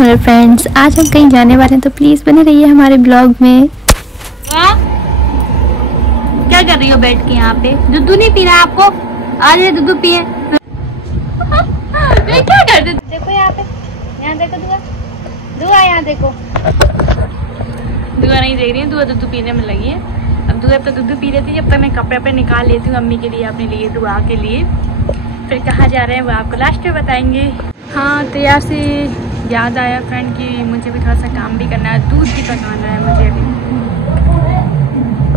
मेरे फ्रेंड्स, आज हम कहीं जाने वाले हैं तो प्लीज़ बने रहिए हमारे ब्लॉग में। क्या कर रही हो बैठ के यहाँ पे? दूध नहीं पीना है आपको? आज दूध पिए। क्या कर रहे? देखो यहाँ पे, यहाँ देखो दुआ, दुआ यहाँ देखो। दुआ नहीं देख रही है, दुआ दूध पीने में लगी है। अब दुआ तो दूध पी लेती है, जब तक मैं कपड़े पे निकाल लेती हूँ अम्मी के लिए, अपने लिए, दुआ के लिए। फिर कहाँ जा रहे हैं वो आपको लास्ट में बताएंगे। हाँ, तो यार से याद आया फ्रेंड कि मुझे भी थोड़ा सा काम भी करना है, दूध भी पकाना है मुझे अभी।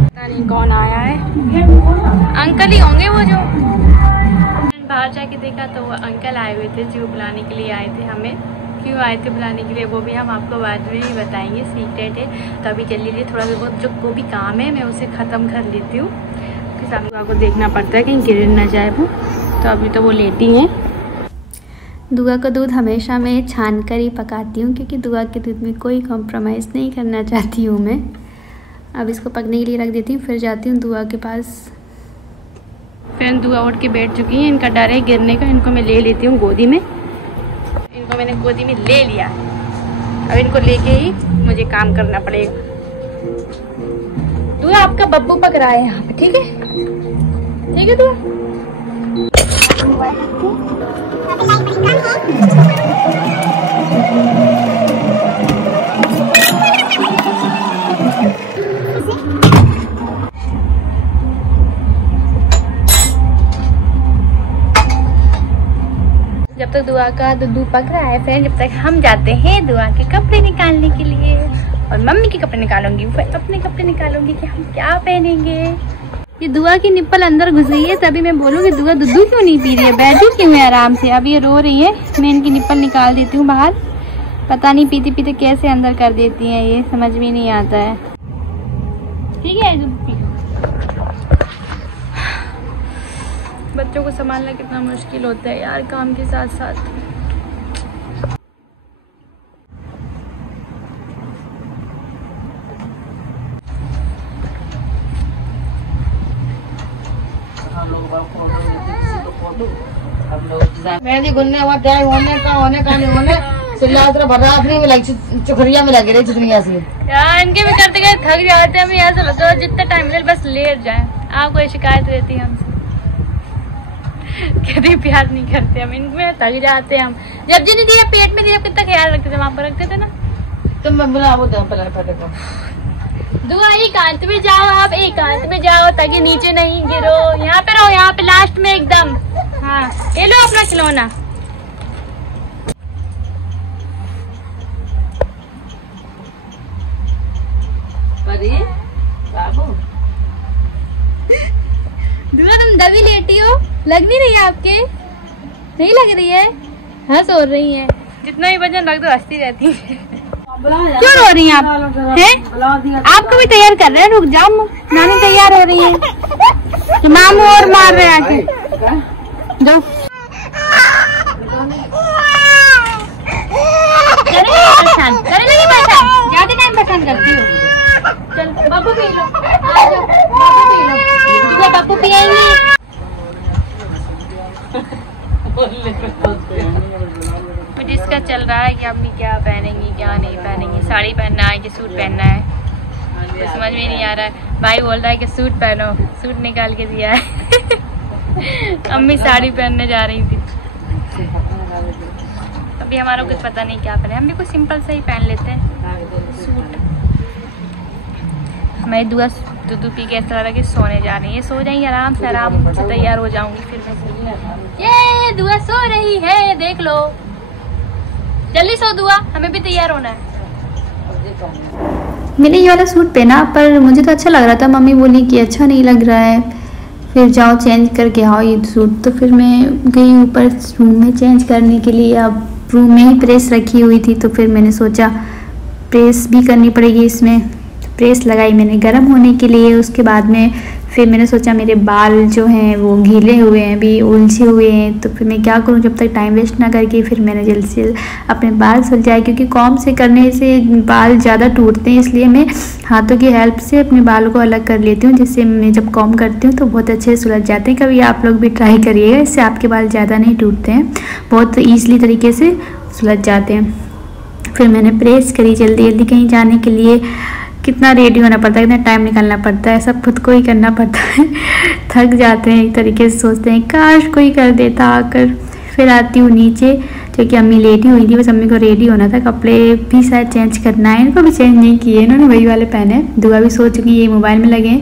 पता नहीं कौन आया है, अंकल ही होंगे वो जो। बाहर जाके देखा तो वो अंकल आए हुए थे जो बुलाने के लिए आए थे हमें। क्यों आए थे बुलाने के लिए वो भी हम आपको बाद में ही बताएंगे, सीक्रेट है। तो अभी जल्दी जल्दी थोड़ा सा बहुत जो को भी काम है मैं उसे ख़त्म कर लेती हूँ। सामने आपको देखना पड़ता है कहीं गिर ना जाए वो। तो अभी तो वो लेटी हैं। दुआ का दूध हमेशा मैं छान कर ही पकाती हूँ क्योंकि दुआ के दूध में कोई कॉम्प्रोमाइज़ नहीं करना चाहती हूँ मैं। अब इसको पकने के लिए रख देती हूँ, फिर जाती हूँ दुआ के पास। फिर दुआ उठ के बैठ चुकी हैं, इनका डर है गिरने का। इनको मैं ले लेती हूँ गोदी में। इनको मैंने गोदी में ले लिया, अब इनको लेके ही मुझे काम करना पड़ेगा। दुआ आपका बब्बू पक रहा है यहाँ पे, ठीक है? ठीक है दुआ। जब तक दुआ का दूध पक रहा है फ्रेंड, जब तक हम जाते हैं दुआ के कपड़े निकालने के लिए। और मम्मी के कपड़े निकालूंगी, फिर अपने कपड़े निकालूंगी कि हम क्या पहनेंगे। ये दुआ की निप्पल अंदर घुस गई है, तभी मैं बोलूँगी दुआ दूध क्यों नहीं पी रही है, बैठी क्यों है आराम से। अब ये रो रही है, मैं इनकी निप्पल निकाल देती हूँ बाहर। पता नहीं पीते पीते कैसे अंदर कर देती हैं, ये समझ में नहीं आता है। ठीक है, दूध पी। बच्चों को संभालना कितना मुश्किल होता है यार, काम के साथ साथ। मेहंदी गुनने हुआ टाइम होने का नहीं होने सिल्लात्र भरातरी में लगी, चुखरिया में लगी रही जितनी ऐसी यार। इनके भी करते करते थक जाते हैं, हमें ऐसा लगता है जितना टाइम मिले बस लेट जाए। आपको ये शिकायत रहती है हमसे, कहते प्यार नहीं करते हम, इनमें थक जाते हैं हम। जब जी नहीं दिया पेट में दिया कितना ख्याल रखते थे, वहाँ पर रखते थे ना। तुम मैं बुला वो पहले को दुआ एकांत में जाओ, आप एकांत में जाओ ताकि नीचे नहीं गिरो। यहाँ पे रहो, यहाँ पे लास्ट में एकदम। हाँ, ये लो अपना खिलौना। बाबू दुआ तुम दबी लेटी हो, लग नहीं रही है आपके? नहीं लग रही है? हंस हो रही है, जितना भी वजन रख दो हंसती रहती है। क्यों रो रही हैं आप? हैं? आपको भी तैयार कर रहे हैं, रुक जाओ। नानी तैयार हो रही है, मामू और मार रहे हैं दो। करे लगी परेशान, ज्यादा टाइम परेशान करती हो। चल बाबू पी लो, बाबू पी लो, बाबू पिएंगे। जिसका चल रहा है कि अम्मी क्या पहनेंगी क्या नहीं पहनेंगी, साड़ी पहनना है कि सूट पहनना है, तो समझ में नहीं आ रहा है। भाई बोल रहा है कि सूट पहनो, सूट निकाल के दिया है। अम्मी साड़ी पहनने जा रही थी। अभी हमारा कुछ पता नहीं क्या पहने, हम भी कुछ सिंपल सा ही पहन लेते हैं सूट। हमारी दुआ दूध पी के ऐसा लग रहा है कि सोने जा रही है। सो जाएंगी आराम से, आराम से तैयार हो जाऊंगी फिर मैं। ये दुआ सो रही है, देख लो। जल्दी सो दुआ, हमें भी तैयार होना है। मैंने ये वाला सूट पहना पर मुझे तो अच्छा लग रहा था, मम्मी बोली कि अच्छा नहीं लग रहा है, फिर जाओ चेंज करके आओ ये सूट। तो फिर मैं गई ऊपर रूम में चेंज करने के लिए। अब रूम में ही प्रेस रखी हुई थी तो फिर मैंने सोचा प्रेस भी करनी पड़ेगी इसमें। प्रेस लगाई मैंने गर्म होने के लिए। उसके बाद में फिर मैंने सोचा मेरे बाल जो हैं वो गीले हुए हैं, अभी उलझे हुए हैं, तो फिर मैं क्या करूं, जब तक टाइम वेस्ट ना करके फिर मैंने जल्दी से अपने बाल सुलझाए। क्योंकि कॉम्ब से करने से बाल ज़्यादा टूटते हैं, इसलिए मैं हाथों की हेल्प से अपने बालों को अलग कर लेती हूँ, जिससे मैं जब कॉम्ब करती हूँ तो बहुत अच्छे से सुलझ जाते हैं। कभी आप लोग भी ट्राई करिएगा, इससे आपके बाल ज़्यादा नहीं टूटते हैं, बहुत ईजिली तरीके से सुलझ जाते हैं। फिर मैंने प्रेस करी जल्दी जल्दी कहीं जाने के लिए। कितना रेडी होना पड़ता है, कितना टाइम निकालना पड़ता है, सब खुद को ही करना पड़ता है। थक जाते हैं एक तरीके से, सोचते हैं काश कोई कर देता आकर। फिर आती हूँ नीचे क्योंकि अम्मी लेटी हुई थी, बस अम्मी को रेडी होना था, कपड़े भी शायद चेंज करना है, इनको भी चेंज नहीं किए, इन्होंने वही वाले पहने। दुआ भी सो चुकी है, ये मोबाइल में लगे।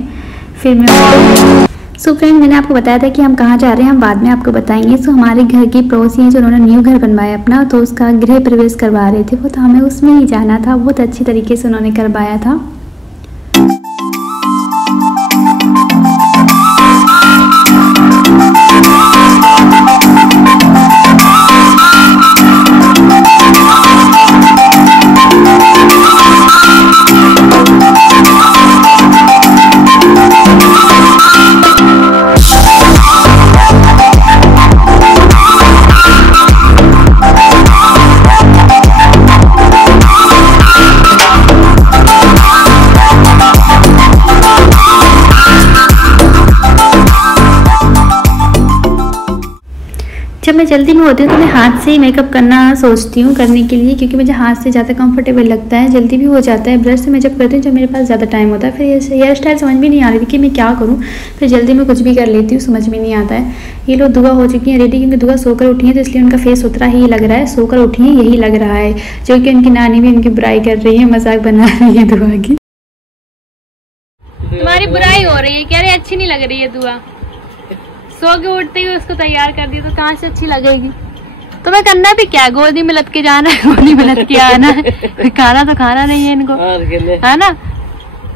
फिर मैं सो फ्रेंड, मैंने आपको बताया था कि हम कहाँ जा रहे हैं, हम बाद में आपको बताएंगे। सो हमारे घर की पड़ोसी हैं जो उन्होंने न्यू घर बनवाया अपना, तो उसका गृह प्रवेश करवा रहे थे वो, तो हमें उसमें ही जाना था। बहुत अच्छी तरीके से उन्होंने करवाया था। जब मैं जल्दी में होती हूँ तो मैं हाथ से ही मेकअप करना सोचती हूँ करने के लिए, क्योंकि मुझे हाथ से ज़्यादा कंफर्टेबल लगता है, जल्दी भी हो जाता है। ब्रश से मैं जब करती हूँ जब मेरे पास ज़्यादा टाइम होता है, फिर हेयर स्टाइल समझ में नहीं आ रही थी कि मैं क्या करूँ, फिर जल्दी में कुछ भी कर लेती हूँ, समझ में नहीं आता है। ये लोग दुआ हो चुकी हैं रेडी, क्योंकि दुआ सोकर उठी है तो इसलिए उनका फेस उतरा ही लग रहा है, सोकर उठी है यही लग रहा है, जो कि उनकी नानी भी उनकी बुराई कर रही है, मजाक बना रही है दुआ की। तुम्हारी बुराई हो रही है, कह रही अच्छी नहीं लग रही है दुआ, सो के उठते ही उसको तैयार कर दिया तो कहाँ से अच्छी लगेगी। तुम्हें करना भी क्या, गोदी में लट के जाना है, गोदी में लट के आना है, खाना तो खाना नहीं है इनको, है ना।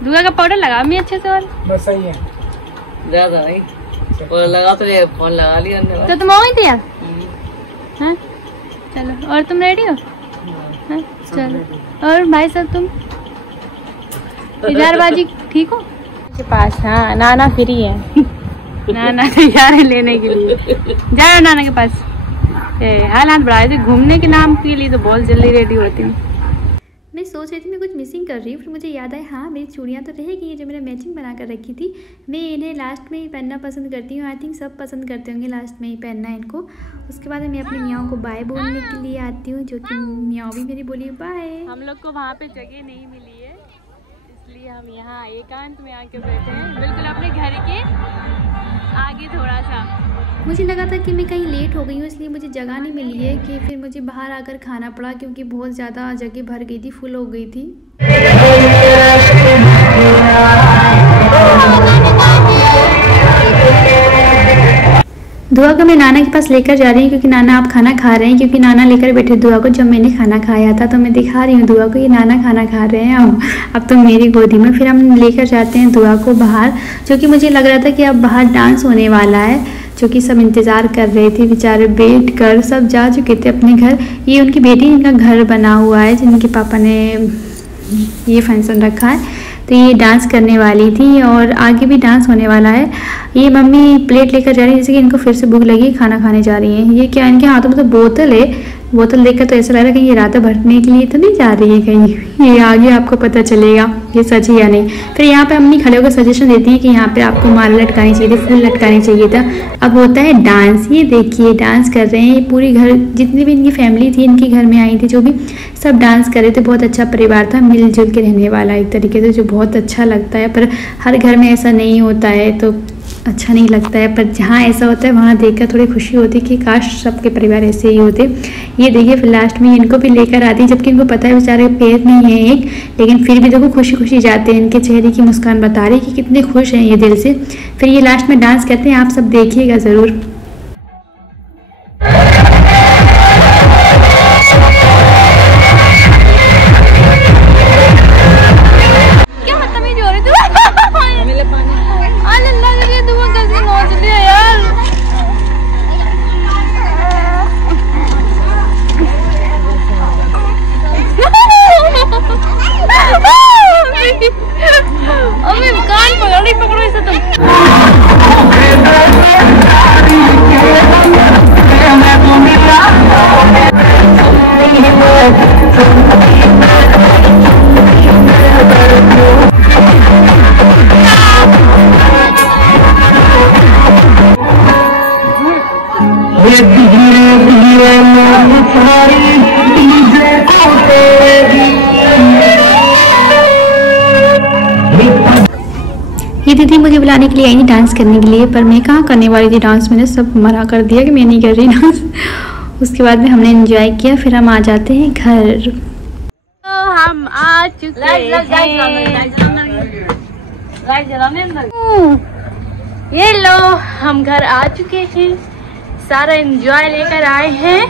दुआ का पाउडर लगा मैं अच्छे से, और बस सही है, ज्यादा नहीं, और लगा तो फोन लगा लिया तो तुम हो गई थी यार। हाँ चलो, और तुम रेडी हो? हाँ चलो, और भाई साहब तुम इजारबाजी ठीक हो? के पास हाँ नाना फ्री है, नाना तैयार है लेने के लिए, जाओ नाना के पास। हालात बढ़ाए थे घूमने के नाम के लिए तो बहुत जल्दी रेडी होती हूँ। मैं सोच रही थी मैं कुछ मिसिंग कर रही हूँ, फिर मुझे याद आया हाँ मेरी चूड़ियाँ तो रहेगी ये जो मैंने मैचिंग बना कर रखी थी। मैं इन्हें लास्ट में ही पहनना पसंद करती हूँ, आई थिंक सब पसंद करते होंगे लास्ट में ही पहनना है इनको। उसके बाद मैं अपनी मियाँ को बाय बोलने के लिए आती हूँ, जो कि मियाँ भी मेरी बोली बाय। हम लोग को वहाँ पे जगह नहीं मिली है, इसलिए हम यहाँ एकांत में आके बैठे हैं, बिल्कुल अपने घर के आगे थोड़ा सा। मुझे लगा था कि मैं कहीं लेट हो गई हूँ इसलिए मुझे जगह नहीं मिली है, कि फिर मुझे बाहर आकर खाना पड़ा क्योंकि बहुत ज़्यादा जगह भर गई थी, फुल हो गई थी। दुआ को मैं नाना के पास लेकर जा रही हूँ क्योंकि नाना आप खाना खा रहे हैं, क्योंकि नाना लेकर बैठे दुआ को। जब मैंने खाना खाया था तो मैं दिखा रही हूँ दुआ को, ये नाना खाना खा रहे हैं अब तो मेरी गोदी में। फिर हम लेकर जाते हैं दुआ को बाहर, जो कि मुझे लग रहा था कि अब बाहर डांस होने वाला है, जो कि सब इंतज़ार कर रहे थे बेचारे, बैठ कर सब जा चुके थे अपने घर। ये उनकी बेटी इनका घर बना हुआ है जिनके पापा ने ये फंक्शन रखा है, तो ये डांस करने वाली थी और आगे भी डांस होने वाला है। ये मम्मी प्लेट लेकर जा रही है, जैसे कि इनको फिर से भूख लगी, खाना खाने जा रही है। ये क्या इनके हाथों में तो बोतल है, बोतल देखकर तो ऐसा लग रहा है कि ये रात भरने के लिए तो नहीं जा रही है कहीं, ये आगे आपको पता चलेगा ये सच है या नहीं। फिर यहाँ पे अम्मी खड़े होकर सजेशन देती है कि यहाँ पे आपको माला लटकानी चाहिए थी, फूल लटकानी चाहिए था। अब होता है डांस, ये देखिए डांस कर रहे हैं, ये पूरी घर जितनी भी इनकी फैमिली थी इनके घर में आई थी जो भी, सब डांस कर रहे थे। बहुत अच्छा परिवार था, मिलजुल के रहने वाला एक तरीके से, जो बहुत अच्छा लगता है। पर हर घर में ऐसा नहीं होता है तो अच्छा नहीं लगता है, पर जहाँ ऐसा होता है वहाँ देखकर थोड़ी खुशी होती है कि काश सबके परिवार ऐसे ही होते। ये देखिए फिर लास्ट में इनको भी लेकर आती, जबकि इनको पता है बेचारे पैर नहीं है एक, लेकिन फिर भी देखो खुशी खुशी जाते हैं। इनके चेहरे की मुस्कान बता रही है कि कितने खुश हैं ये दिल से। फिर ये लास्ट में डांस करते हैं, आप सब देखिएगा ज़रूर। अबे कान पकड़ो इसे तुम। धीरे धीरे ये दीदी मुझे बुलाने के लिए आई थी डांस करने के लिए, पर मैं कहाँ करने वाली थी डांस। मैंने सब मना कर दिया कि मैं नहीं कर रही डांस। उसके बाद में हमने एंजॉय किया, फिर हम आ जाते हैं घर। तो हम आ चुके हैं। ये लो हम घर आ चुके हैं, सारा एंजॉय लेकर आए हैं।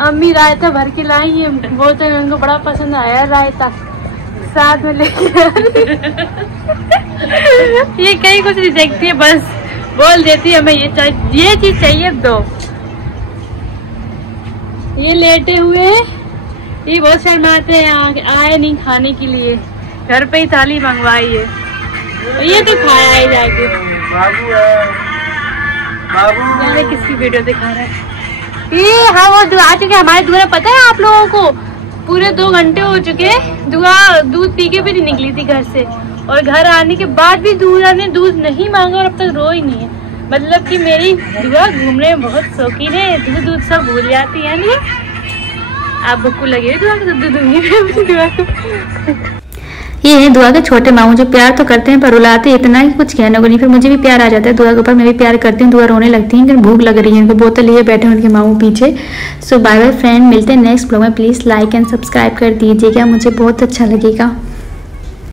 अम्मी रायता भर के लाई है, बोलते हैं उनको बड़ा पसंद आया रायता, साथ में लेके ये कहीं कुछ नहीं देखती है, बस बोल देती है हमें ये चीज चाहिए दो। ये लेटे हुए हैं, ये बहुत शर्माते हैं, आए नहीं खाने के लिए, घर पे ही थाली मंगवाई है, ये तो खाया है जाके। बाबू किसकी वीडियो दिखा रहा है? ये हाँ वो आ चुके हमारे दूर, पता है आप लोगों को? पूरे 2 घंटे हो चुके, दूध पी के भी नहीं निकली थी घर से, और घर आने के बाद भी दूध ने दूध नहीं मांगा और अब तक रो ही नहीं है। मतलब कि मेरी दुआ घूमने में बहुत शौकीन है, दूध सब भूल जाती है नहीं। आप भूख लगे दुआ को दूध दुआ को। ये है दुआ के छोटे मामू, जो प्यार तो करते हैं पर रुलाते इतना ही कुछ कहने को नहीं। फिर मुझे भी प्यार आ जाता है दुआ के ऊपर, मैं भी प्यार करती हूँ, दुआ रोने लगती है, भूख लग रही है, इनको बोतल लिए बैठे उनके मामू पीछे। सो बाय बाय फ्रेंड, मिलते हैं नेक्स्ट ब्लॉग में। प्लीज़ लाइक एंड सब्सक्राइब कर दीजिएगा, मुझे बहुत अच्छा लगेगा।